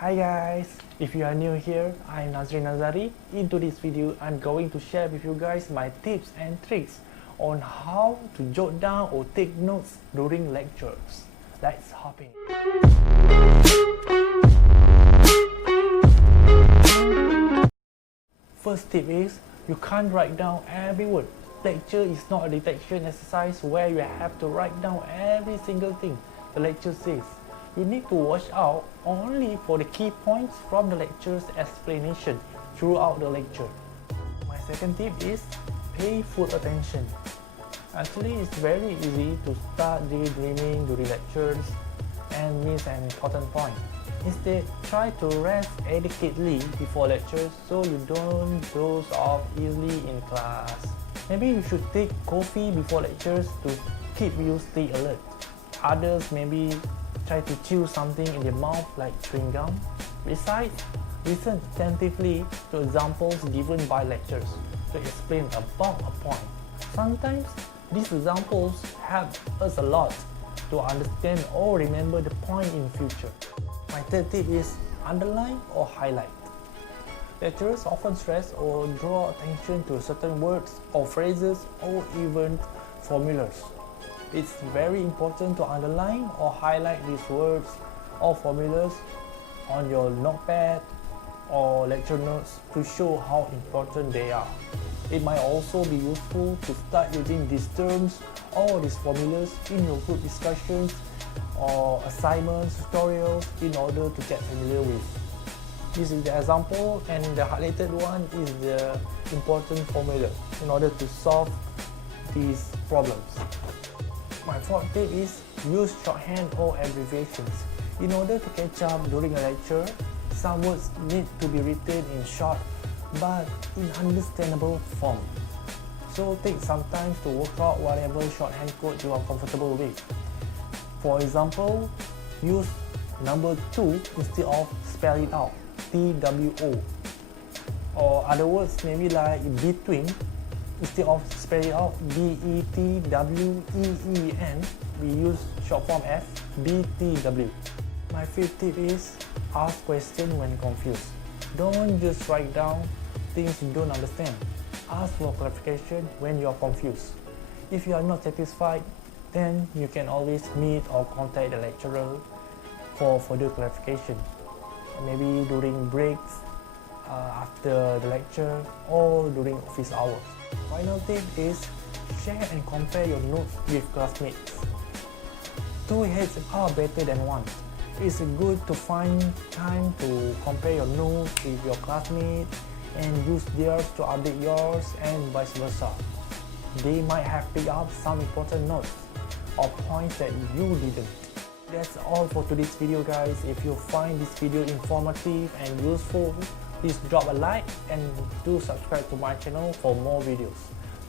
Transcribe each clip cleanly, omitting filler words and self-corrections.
Hi guys, if you are new here, I'm Nazari. Into this video, I'm going to share with you guys my tips and tricks on how to jot down or take notes during lectures. Let's hop in. First tip is, you can't write down every word. Lecture is not a detection exercise where you have to write down every single thing the lecture says. You need to watch out only for the key points from the lecture's explanation throughout the lecture. My second tip is pay full attention. Actually, it's very easy to start daydreaming during lectures and miss an important point. Instead, try to rest adequately before lectures so you don't doze off easily in class. Maybe you should take coffee before lectures to keep you stay alert. Others maybe try to chew something in their mouth like chewing gum. Besides, listen attentively to examples given by lecturers to explain about a point. Sometimes, these examples help us a lot to understand or remember the point in future. My third tip is underline or highlight. Lecturers often stress or draw attention to certain words or phrases or even formulas. It's very important to underline or highlight these words or formulas on your notepad or lecture notes to show how important they are. It might also be useful to start using these terms or these formulas in your group discussions or assignments, tutorials in order to get familiar with. This is the example, and the highlighted one is the important formula in order to solve these problems. My fourth tip is use shorthand or abbreviations. In order to catch up during a lecture, some words need to be written in short but in understandable form. So take some time to work out whatever shorthand code you are comfortable with. For example, use number 2 instead of spell it out, TWO. Or other words maybe like between, instead of spell it out BETWEEN, we use short form F, BTW. My fifth tip is ask questions when confused. Don't just write down things you don't understand. Ask for clarification when you are confused. If you are not satisfied, then you can always meet or contact the lecturer for further clarification. Maybe during breaks, after the lecture, or during office hours. Final tip is share and compare your notes with classmates. 2 heads are better than 1. It's good to find time to compare your notes with your classmates and use theirs to update yours and vice versa. They might have picked up some important notes or points that you didn't. That's all for today's video guys. If you find this video informative and useful, please drop a like and do subscribe to my channel for more videos.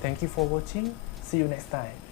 Thank you for watching. See you next time.